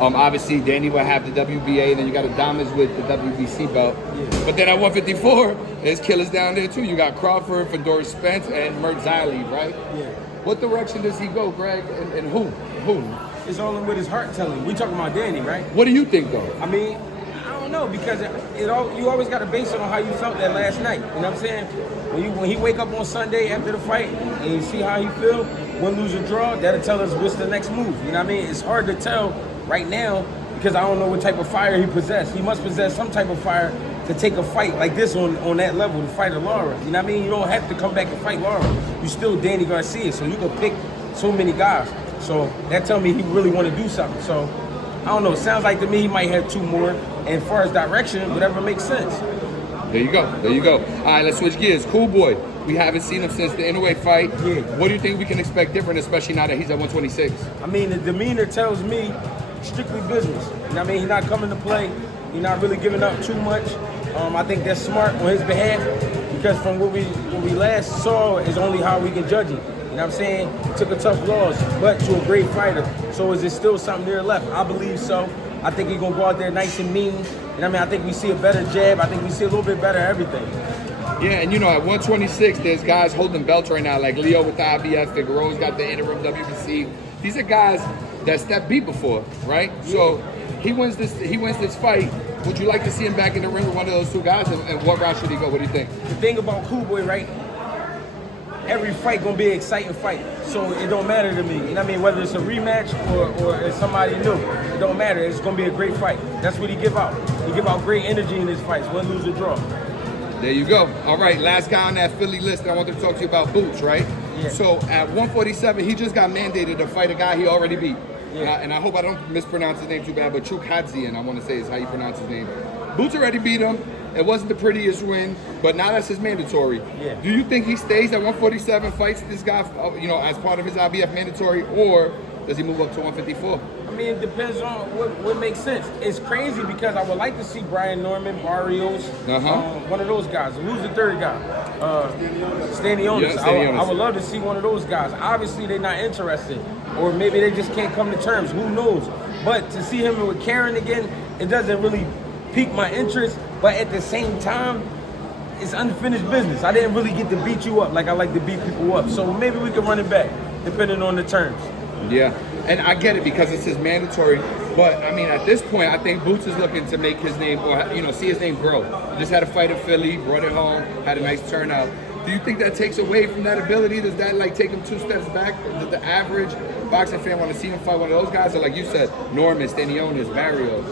Obviously, Danny will have the WBA, and then you got Adamas with the WBC belt. But then at 154, there's killers down there too. You got Crawford, Fedor Spence, and Mert Ziley, right? Yeah. What direction does he go, Greg? And who? It's all in with his heart telling. We talking about Danny, right? What do you think, though? I mean, I don't know, because you always got to base it on how you felt that last night. You know what I'm saying? When he wake up on Sunday after the fight and you see how he feel, win, lose, or draw, that'll tell us what's the next move. You know what I mean? It's hard to tell right now because I don't know what type of fire he possessed. He must possess some type of fire to take a fight like this on that level, to fight a Lara. You know what I mean? You don't have to come back and fight Lara. You still Danny Garcia, so you can pick so many guys. So that tell me he really want to do something. So I don't know. It sounds like to me he might have two more. And as far as direction, whatever makes sense. There you go. There you go. All right, let's switch gears. Cool Boy. We haven't seen him since the Inoue fight. Yeah. What do you think we can expect different, especially now that he's at 126? I mean, the demeanor tells me strictly business. You know what I mean? He's not coming to play. He's not really giving up too much. I think that's smart on his behalf because from what we last saw is only how we can judge him. You know what I'm saying? He took a tough loss, but to a great fighter. So is there still something there left? I believe so. I think he's going to go out there nice and mean. And I mean, I think we see a better jab. I think we see a little bit better everything. Yeah, and you know, at 126, there's guys holding belts right now, like Leo with the IBF, Figueroa's got the interim WBC. These are guys that Steph beat before, right? Yeah. So he wins this fight. Would you like to see him back in the ring with one of those two guys? And what route should he go? What do you think? The thing about Cool Boy, right? Every fight gonna be an exciting fight. So it don't matter to me. You know what I mean? Whether it's a rematch or it's somebody new. It don't matter. It's gonna be a great fight. That's what he give out. He give out great energy in his fights. Win, lose, or draw. There you go. All right, last guy on that Philly list, I wanted to talk to you about Boots, right? Yeah. So at 147, he just got mandated to fight a guy he already beat. Yeah. And I hope I don't mispronounce his name too bad, but Chukhadzian, I want to say is how you pronounce his name. Boots already beat him. It wasn't the prettiest win, but now that's his mandatory. Yeah. Do you think he stays at 147, fights this guy, as part of his IBF mandatory, or does he move up to 154? I mean, it depends on what makes sense. It's crazy because I would like to see Brian Norman, Barrios, one of those guys. Who's the third guy? Stanionis. Yeah, Stanionis. I would love to see one of those guys. Obviously, they're not interested, or maybe they just can't come to terms. Who knows? But to see him with Karen again, it doesn't really pique my interest. But at the same time, it's unfinished business. I didn't really get to beat you up like I like to beat people up. So maybe we can run it back, depending on the terms. Yeah, and I get it because it's his mandatory. But I mean, at this point, I think Boots is looking to make his name, or see his name grow. Just had a fight in Philly, brought it home, had a nice turnout. Do you think that takes away from that ability? Does that take him 2 steps back? Does the average boxing fan want to see him fight one of those guys, or like you said, Norman, Stanionis, Barrios?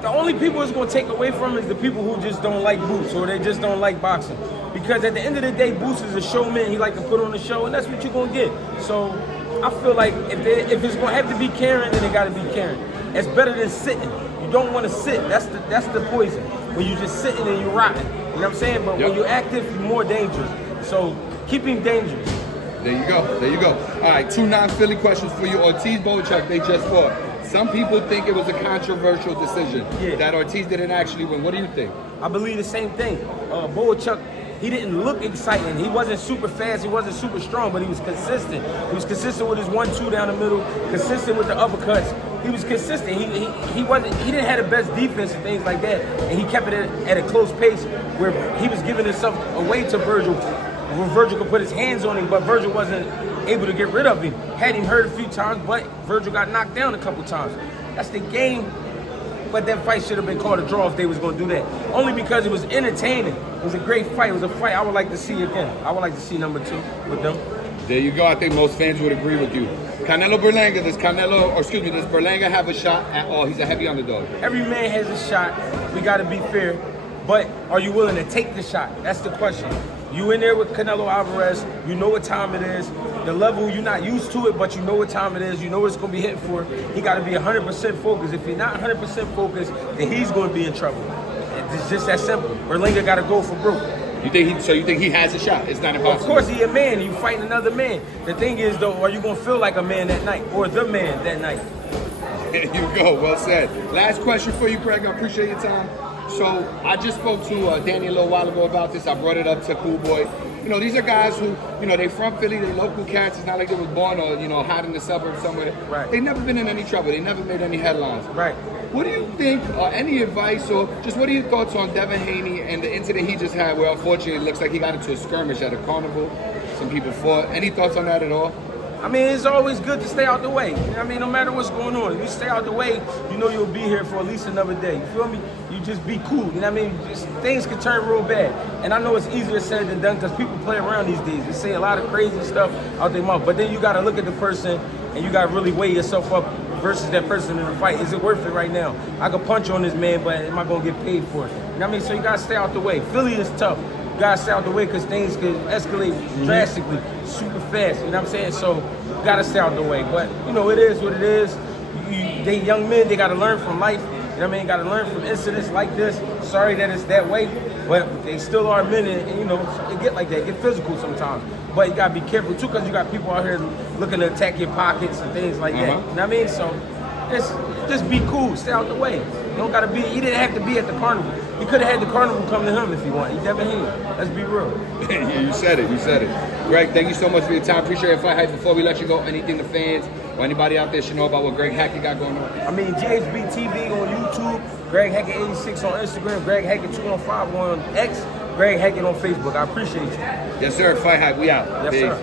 The only people it's going to take away from is the people who just don't like Boots or they just don't like boxing. Because at the end of the day, Boots is a showman. He like to put on a show, and that's what you're going to get. So I feel like if it's going to have to be Karen, then it got to be Karen. It's better than sitting. You don't want to sit. That's the poison. When you're just sitting and you're rotting. You know what I'm saying? But when you're active, you're more dangerous. So keep him dangerous. There you go. There you go. All right, 2 non-Philly questions for you. Ortiz Bochuk, they just fought. Some people think it was a controversial decision that Ortiz didn't actually win. What do you think? I believe the same thing. Bochuk, he didn't look exciting. He wasn't super fast. He wasn't super strong, but he was consistent. He was consistent with his 1-2 down the middle, consistent with the uppercuts. He was consistent. He didn't have the best defense and things like that, and he kept it at a close pace where he was giving himself away to Virgil. Where Virgil could put his hands on him, but Virgil wasn't able to get rid of him. Had him hurt a few times, but Virgil got knocked down a couple times. That's the game. But that fight should have been called a draw if they was going to do that. Only because it was entertaining. It was a great fight. It was a fight I would like to see again. I would like to see number 2 with them. There you go. I think most fans would agree with you. Canelo Berlanga, does Berlanga have a shot at all? He's a heavy underdog. Every man has a shot. We got to be fair. But are you willing to take the shot? That's the question. You in there with Canelo Alvarez, you know what time it is. The level, you're not used to it, but you know what time it is. You know what it's going to be hitting for. He got to be 100% focused. If you're not 100% focused, then he's going to be in trouble. It's just that simple. Berlanga got to go for broke. You think he has a shot? It's not impossible. Of course he a man. You fighting another man. The thing is, though, are you going to feel like a man that night or the man that night? There you go. Well said. Last question for you, Craig. I appreciate your time. So I just spoke to Danny a little while ago about this. I brought it up to Cool Boy. these are guys who, they from Philly, they local cats. It's not like they was born or, hot in the suburbs somewhere. Right. They never been in any trouble. They never made any headlines. Right. What do you think, any advice, or just what are your thoughts on Devin Haney and the incident he just had where unfortunately it looks like he got into a skirmish at a carnival? Some people fought. Any thoughts on that at all? I mean, it's always good to stay out the way. I mean, no matter what's going on, if you stay out the way, you'll be here for at least another day. You feel me? You just be cool. You know what I mean? Things can turn real bad. And I know it's easier said than done because people play around these days. They say a lot of crazy stuff out their mouth. But then you got to look at the person and you got to really weigh yourself up versus that person in the fight. Is it worth it right now? I could punch on this man, but am I going to get paid for it? You know what I mean? So you got to stay out the way. Philly is tough. You got to stay out the way because things could escalate drastically, super fast. You know what I'm saying? So you got to stay out the way. But, it is what it is. They young men, they got to learn from life. You know what I mean? Got to learn from incidents like this. Sorry that it's that way, but they still are men, and it get like that, get physical sometimes. But you gotta be careful too, because you got people out here looking to attack your pockets and things like that. You know what I mean? So just be cool, stay out the way. You don't gotta be. He didn't have to be at the carnival. He could have had the carnival come to him if he wanted. He never had. Let's be real. Yeah, you said it. You said it. Greg, thank you so much for your time. Appreciate it. Fight Hype. Before we let you go, anything the fans or anybody out there should know about what Greg Hackett got going on? I mean, GHB TV on YouTube, Greg Hackett 86 on Instagram, Greg Hackett 215 on X, Greg Hackett on Facebook. I appreciate you. Yes, sir. Fight Hype. We out. Yes, Peace. sir.